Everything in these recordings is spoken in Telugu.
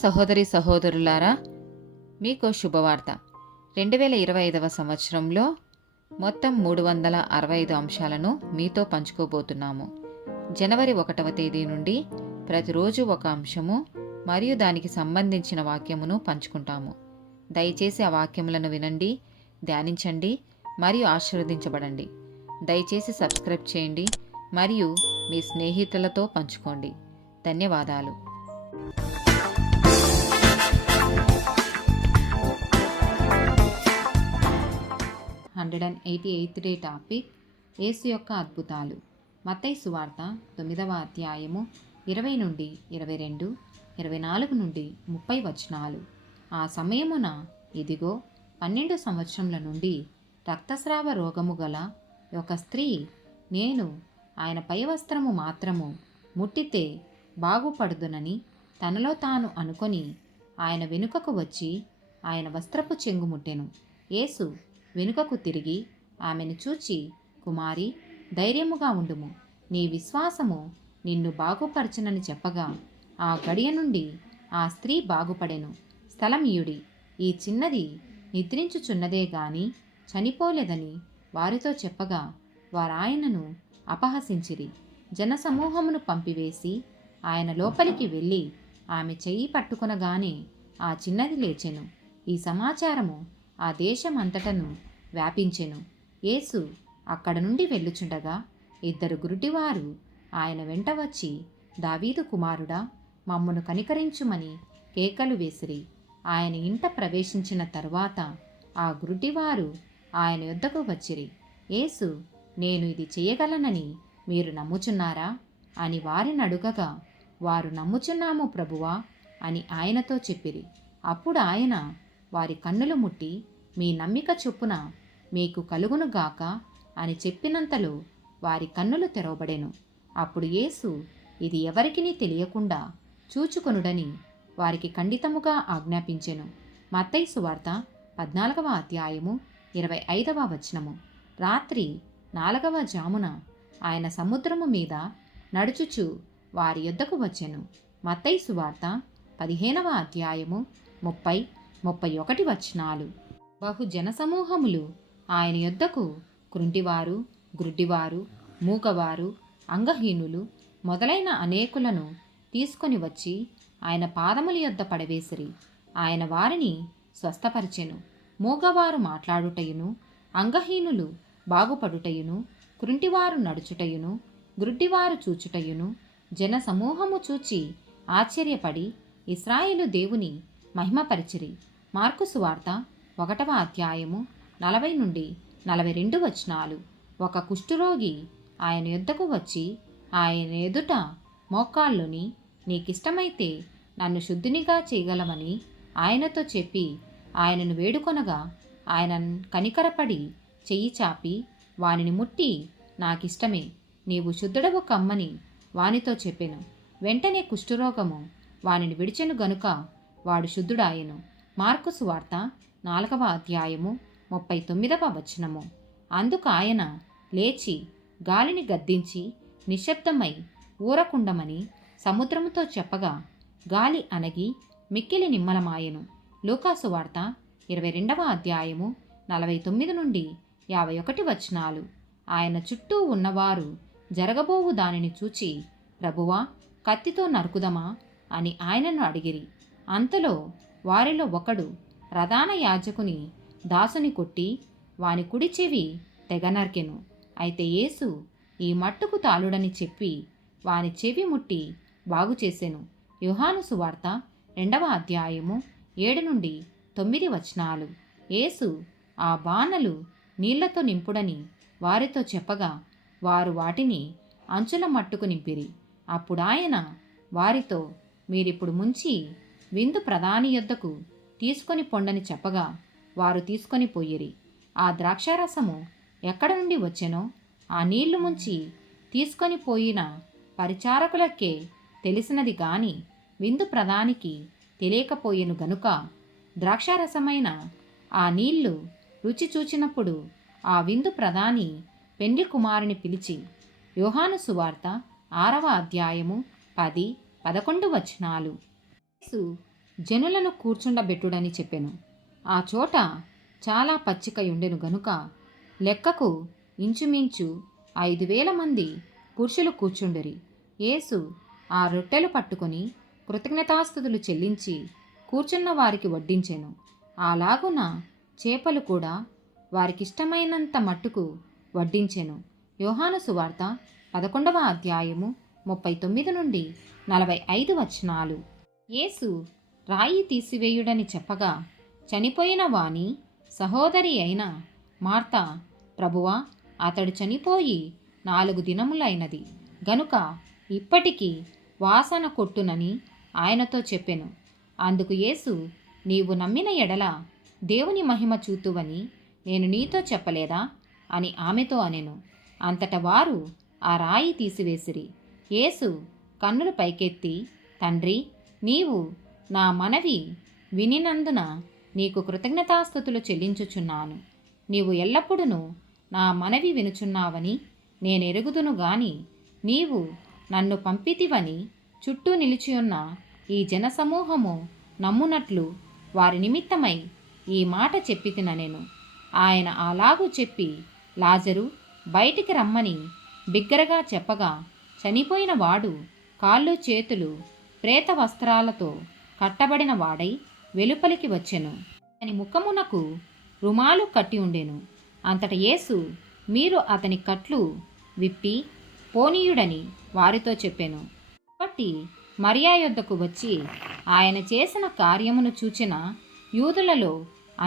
సహోదరి సహోదరులారా, మీకు శుభవార్త. 2025 సంవత్సరంలో మొత్తం 365 అంశాలను మీతో పంచుకోబోతున్నాము. జనవరి 1వ తేదీ నుండి ప్రతిరోజు ఒక అంశము మరియు దానికి సంబంధించిన వాక్యమును పంచుకుంటాము. దయచేసి ఆ వాక్యములను వినండి, ధ్యానించండి మరియు ఆశీర్వదించబడండి. దయచేసి సబ్స్క్రైబ్ చేయండి మరియు మీ స్నేహితులతో పంచుకోండి. ధన్యవాదాలు. 188th డే టాపిక్ యేసు యొక్క అద్భుతాలు. మత్తయి సువార్త 9వ అధ్యాయము 20 నుండి 22, 24 నుండి 30 వచనాలు. ఆ సమయమున ఇదిగో 12 సంవత్సరముల నుండి రక్తస్రావ రోగము గల ఒక స్త్రీ, నేను ఆయన పైవస్త్రము మాత్రము ముట్టితే బాగుపడుదునని తనలో తాను అనుకొని ఆయన వెనుకకు వచ్చి ఆయన వస్త్రపు చెంగు ముట్టెను. యేసు వెనుకకు తిరిగి ఆమెను చూచి, కుమారి, ధైర్యముగా ఉండుము, నీ విశ్వాసము నిన్ను బాగుపరచునని చెప్పగా ఆ గడియ నుండి ఆ స్త్రీ బాగుపడెను. స్థలమియుడి, ఈ చిన్నది నిద్రించుచున్నదే గాని చనిపోలేదని వారితో చెప్పగా వారాయనను అపహసించిరి. జనసమూహమును పంపివేసి ఆయన లోపలికి వెళ్ళి ఆమె చెయ్యి పట్టుకొనగానే ఆ చిన్నది లేచెను. ఈ సమాచారము ఆ దేశమంతటను వ్యాపించెను. యేసు అక్కడ నుండి వెళ్ళుచుండగా 2 గురుటివారు ఆయన వెంట వచ్చి, దావీదు కుమారుడా, మమ్మను కనికరించుమని కేకలు వేసిరి. ఆయన ఇంట ప్రవేశించిన తరువాత ఆ గురుటివారు ఆయన యొద్దకు వచ్చిరి. యేసు, నేను ఇది చేయగలనని మీరు నమ్ముచున్నారా అని వారిని అడుగగా, వారు నమ్ముచున్నాము ప్రభువా అని ఆయనతో చెప్పిరి. అప్పుడు ఆయన వారి కన్నులు ముట్టి, మీ నమ్మిక చొప్పున మీకు కలుగునుగాక అని చెప్పినంతలో వారి కన్నులు తెరవబడెను. అప్పుడు యేసు ఇది ఎవరికినీ తెలియకుండా చూచుకొనుడని వారికి ఖండితముగా ఆజ్ఞాపించెను. మత్తయి సువార్త 14వ అధ్యాయము 25వ వచనము. రాత్రి 4వ జామున ఆయన సముద్రము మీద నడుచుచు వారి యొద్దకు వచ్చెను. మత్తయి సువార్త 15వ అధ్యాయము 30, 31 వచనాలు. బహు జనసమూహములు ఆయన యొద్దకు కృంటివారు, గ్రుడ్డివారు, మూగవారు, అంగహీనులు మొదలైన అనేకులను తీసుకొని వచ్చి ఆయన పాదముల యొద్ద పడవేసిరి. ఆయన వారిని స్వస్థపరిచెను. మూగవారు మాట్లాడుటయును, అంగహీనులు బాగుపడుటయును, కృంటివారు నడుచుటయును, గ్రుడ్డివారు చూచుటయును జనసమూహము చూచి ఆశ్చర్యపడి ఇశ్రాయేలు దేవుని మహిమపరిచిరి. మార్కు సువార్త 1వ అధ్యాయము 40 నుండి 42 వచనాలు. ఒక కుష్ఠరోగి ఆయన యొద్దకు వచ్చి ఆయన ఎదుట మోకాళ్ళుని, నీకిష్టమైతే నన్ను శుద్ధినిగా చేయగలమని ఆయనతో చెప్పి ఆయనను వేడుకొనగా ఆయన కనికరపడి చెయ్యి చాపి వానిని ముట్టి, నాకిష్టమే, నీవు శుద్ధుడవు కమ్మని వానితో చెప్పెను. వెంటనే కుష్ఠరోగము వానిని విడిచెను గనుక వాడు శుద్ధుడాయెను. మార్కు సువార్త 4వ అధ్యాయము 39వ వచనము. అందుకు ఆయన లేచి గాలిని గద్దించి నిశ్శబ్దమై ఊరకుండమని సముద్రముతో చెప్పగా గాలి అణగి మిక్కిలి నిమ్మలమాయెను. లూకా సువార్త 22వ అధ్యాయము 49 నుండి 51 వచనాలు. ఆయన చుట్టూ ఉన్నవారు జరగబోవు దానిని చూచి, ప్రభువా, కత్తితో నరుకుదమా అని ఆయనను అడిగిరి. అంతలో వారిలో ఒకడు ప్రధాన యాజకుని దాసుని కొట్టి వాని కుడి చెవి తెగ నరికెను. అయితే యేసు ఈ మట్టుకు తాళుడని చెప్పి వాని చెవి ముట్టి బాగు చేసెను. యోహాను సువార్త 2వ అధ్యాయము 7 నుండి 9 వచనాలు. యేసు ఆ బానలు నీళ్లతో నింపుడని వారితో చెప్పగా వారు వాటిని అంచుల మట్టుకు నింపిరి. అప్పుడు ఆయన వారితో, మీరిప్పుడు ముంచి విందు ప్రధాని యొద్దకు తీసుకొని పొండని చెప్పగా వారు తీసుకొని పోయిరి. ఆ ద్రాక్షారసము ఎక్కడ నుండి వచ్చెనో ఆ నీళ్లు ముంచి తీసుకొని పోయిన పరిచారకులకే తెలిసినది గాని విందు ప్రధానికి తెలియకపోయెను గనుక ద్రాక్షారసమైన ఆ నీళ్లు రుచి చూచినప్పుడు ఆ విందు ప్రధాని పెండ్లి కుమారుని పిలిచి, యోహాను సువార్త 6వ అధ్యాయము 10, 11 వచనాలు. యేసు జనులను కూర్చుండబెట్టుడని చెప్పెను. ఆ చోట చాలా పచ్చికయుండెను గనుక లెక్కకు ఇంచుమించు 5,000 మంది పురుషులు కూర్చుండిరి. యేసు ఆ రొట్టెలు పట్టుకొని కృతజ్ఞతాస్తుతులు చెల్లించి కూర్చున్న వారికి వడ్డించెను. అలాగున చేపలు కూడా వారికిష్టమైనంత మట్టుకు వడ్డించెను. యోహాను సువార్త 11వ అధ్యాయము 39 నుండి 45 వచనాలు. యేసు రాయి తీసివేయుడని చెప్పగా చనిపోయిన వాని సహోదరి అయిన మార్తా, ప్రభువా, అతడు చనిపోయి 4 దినములైనది గనుక ఇప్పటికీ వాసన కొట్టునని ఆయనతో చెప్పెను. అందుకు యేసు, నీవు నమ్మిన ఎడల దేవుని మహిమ చూతువని నేను నీతో చెప్పలేదా అని ఆమెతో అనెను. అంతట వారు ఆ రాయి తీసివేసిరి. యేసు కన్నులు పైకెత్తి, తండ్రి, నీవు నా మనవి వినినందున నీకు కృతజ్ఞతాస్తుతులు చెల్లించుచున్నాను. నీవు ఎల్లప్పుడూ నా మనవి వినుచున్నావని నేనెరుగుదును గాని నీవు నన్ను పంపితివని చుట్టూ నిలిచియున్న ఈ జనసమూహము నమ్మునట్లు వారి నిమిత్తమై ఈ మాట చెప్పితినెను. ఆయన అలాగూ చెప్పి లాజరు బయటికి రమ్మని బిగ్గరగా చెప్పగా చనిపోయిన వాడు కాళ్ళు చేతులు ప్రేత వస్త్రాలతో కట్టబడిన వాడై వెలుపలికి వచ్చెను. అతని ముఖమునకు రుమాలు కట్టి ఉండెను. అంతట యేసు, మీరు అతని కట్లు విప్పి పోనీయుడని వారితో చెప్పెను. కాబట్టి మరియా యొద్దకు వచ్చి ఆయన చేసిన కార్యమును చూచిన యూదులలో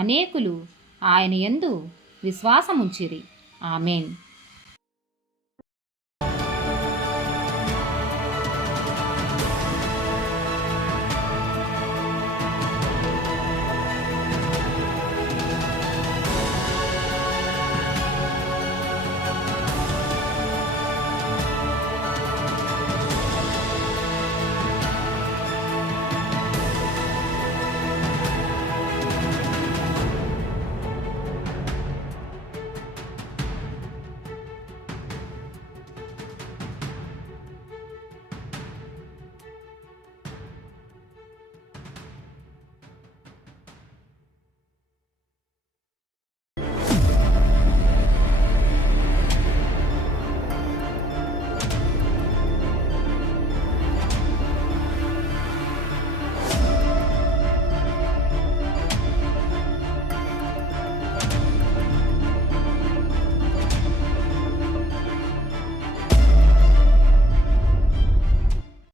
అనేకులు ఆయన యందు విశ్వాసముంచిరి. ఆమేన్.